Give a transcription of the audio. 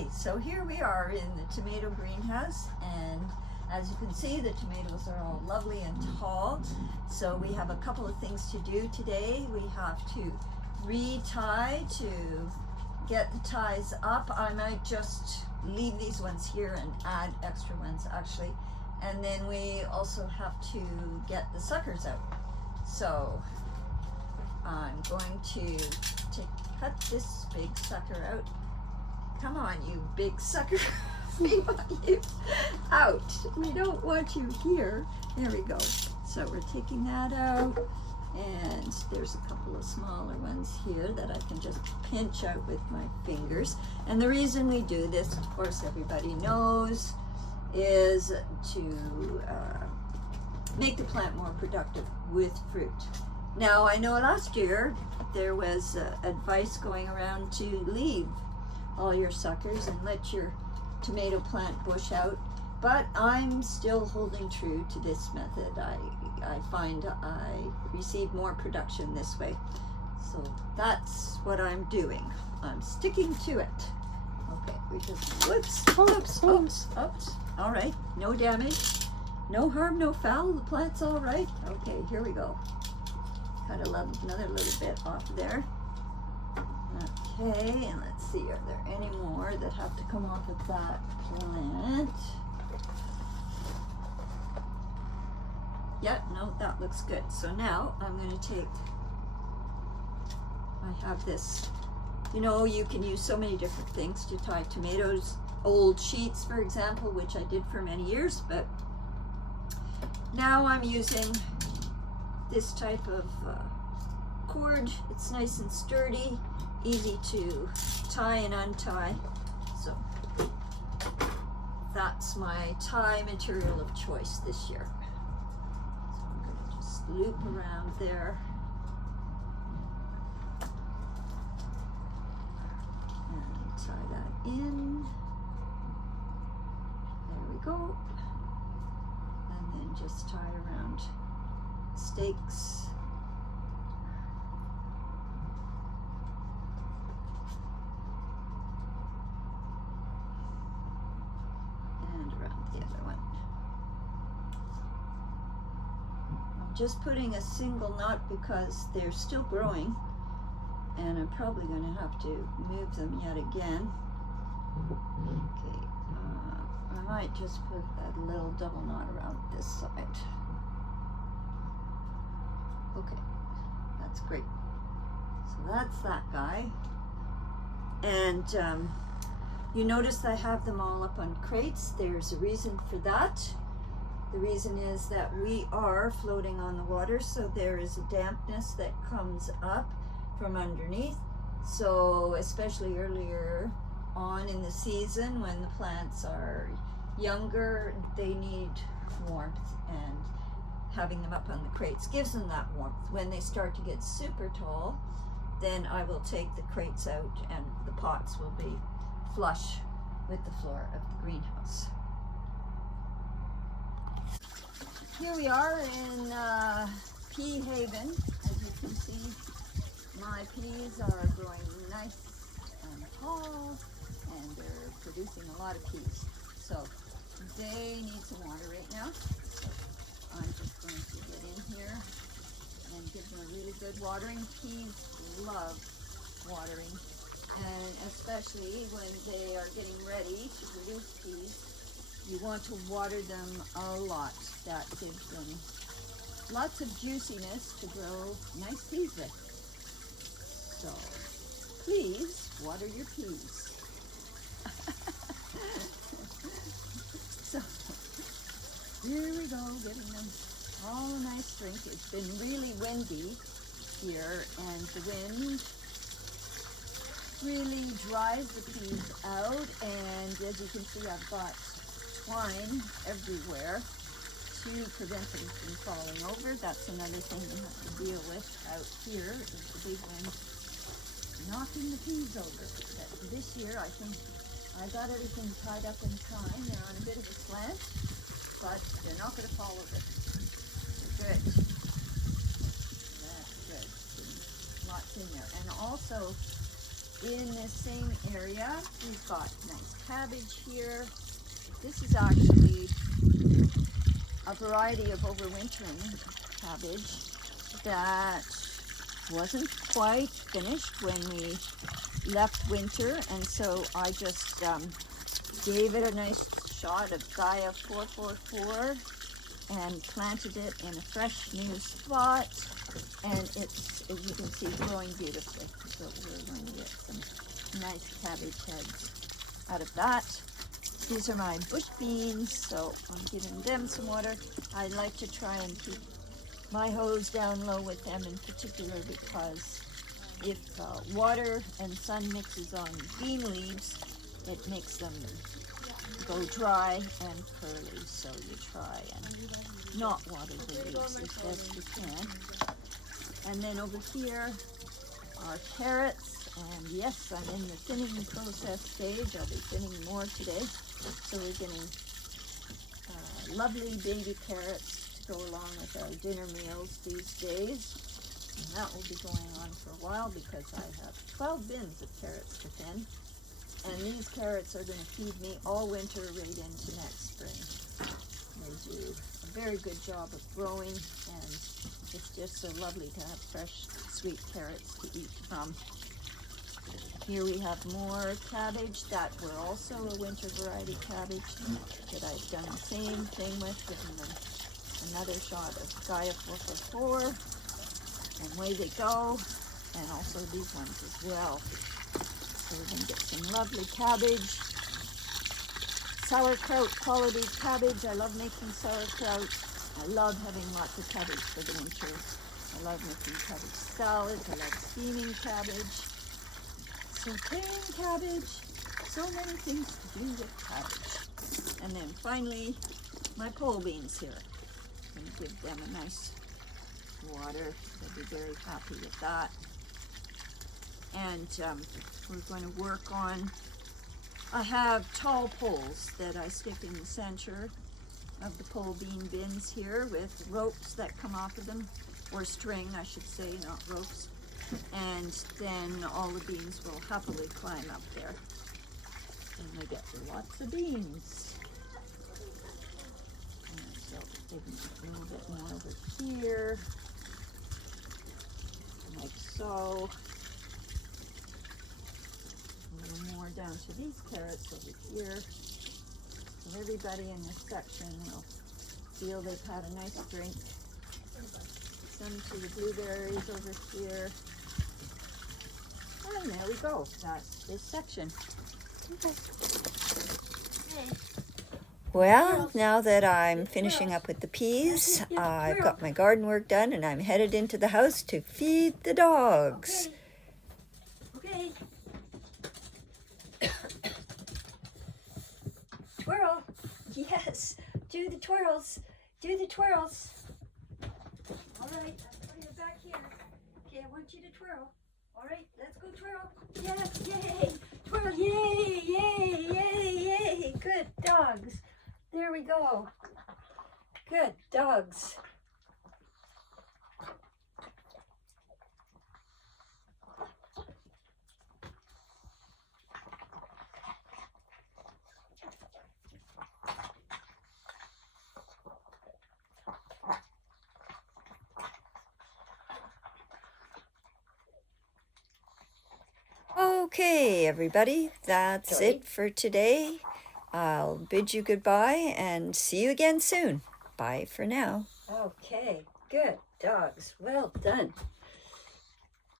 Okay, so here we are in the tomato greenhouse, and as you can see, the tomatoes are all lovely and tall. So we have a couple of things to do today. We have to re-tie to get the ties up. I might just leave these ones here and add extra ones actually. And then we also have to get the suckers out. So I'm going to cut this big sucker out. Come on, you big sucker. We want you out. We don't want you here. There we go. So we're taking that out. And there's a couple of smaller ones here that I can just pinch out with my fingers. And the reason we do this, of course, everybody knows, is to make the plant more productive with fruit. Now, I know last year there was advice going around to leave all your suckers and let your tomato plant bush out, but I'm still holding true to this method. I find I receive more production this way. So that's what I'm doing. I'm sticking to it. Okay, we just, oops. All right, no damage, no harm, no foul. The plant's all right. Okay, here we go. Cut another little bit off there. Okay, and let's see, are there any more that have to come off of that plant? Yeah, no, that looks good. So now I'm going to take, I have this, you know, you can use so many different things to tie tomatoes. Old sheets, for example, which I did for many years, but now I'm using this type of cord. It's nice and sturdy, easy to tie and untie. So that's my tie material of choice this year. So I'm going to just loop around there and tie that in. There we go. And then just tie around stakes. Just putting a single knot because they're still growing, and I'm probably going to have to move them yet again. Okay, I might just put a little double knot around this side. Okay, that's great. So that's that guy. And you notice I have them all up on crates. There's a reason for that. The reason is that we are floating on the water, so there is a dampness that comes up from underneath. So especially earlier on in the season when the plants are younger, they need warmth, and having them up on the crates gives them that warmth. When they start to get super tall, then I will take the crates out and the pots will be flush with the floor of the greenhouse. Here we are in Pea Haven. As you can see, my peas are growing nice and tall, and they're producing a lot of peas. So they need some water right now. So I'm just going to get in here and give them a really good watering. Peas love watering, and especially when they are getting ready to produce peas, you want to water them a lot. That gives them lots of juiciness to grow nice peas with. So please water your peas. So here we go, giving them all a nice drink. It's been really windy here, and the wind really dries the peas out, and as you can see, I've got twine everywhere to prevent them from falling over. That's another thing we have to deal with out here, is the big wind knocking the peas over. But this year I think I got everything tied up in twine. They're on a bit of a slant, but they're not going to fall over. Good. That's good. Lots in there. And also in this same area, we've got nice cabbage here. This is actually a variety of overwintering cabbage that wasn't quite finished when we left winter, and so I just gave it a nice shot of Gaia 444 and planted it in a fresh new spot, and it's, as you can see, growing beautifully. So we're going to get some nice cabbage heads out of that. These are my bush beans, so I'm giving them some water. I like to try and keep my hose down low with them in particular, because if water and sun mixes on bean leaves, it makes them go dry and curly. So you try and not water the leaves as best you can. And then over here are carrots, and yes, I'm in the thinning process stage. I'll be thinning more today. So we're getting lovely baby carrots to go along with our dinner meals these days. And that will be going on for a while because I have 12 bins of carrots to thin. And these carrots are going to feed me all winter right into next spring. They do a very good job of growing, and it's just so lovely to have fresh, sweet carrots to eat from. Here we have more cabbage that were also a winter variety cabbage that I've done the same thing with, giving them another shot of Gaia 444, and away they go, and also these ones as well. So we're going to get some lovely cabbage, sauerkraut quality cabbage. I love making sauerkraut. I love having lots of cabbage for the winter. I love making cabbage salads. I love steaming cabbage. Sauteing cabbage, so many things to do with cabbage. And then finally, my pole beans here. I'm going to give them a nice water. They'll be very happy with that. And we're going to work on, I have tall poles that I stick in the center of the pole bean bins here with ropes that come off of them, or string I should say, not ropes. And then all the beans will happily climb up there. And I get lots of beans. And so maybe a little bit more over here, like so. A little more down to these carrots over here. So everybody in this section will feel they've had a nice drink. Some to the blueberries over here. And there we go. That's this section. Okay. Well, now that I'm finishing up with the peas, I've got my garden work done, and I'm headed into the house to feed the dogs. Okay. Twirl. Yes. Do the twirls. Do the twirls. All right. I'll put you back here. Okay, I want you to twirl. All right, let's go twirl. Yes, yay. Twirl, yay, yay, yay, yay. Good dogs. There we go. Good dogs. Okay, everybody, that's it for today. I'll bid you goodbye and see you again soon. Bye for now. Okay, good dogs. Well done.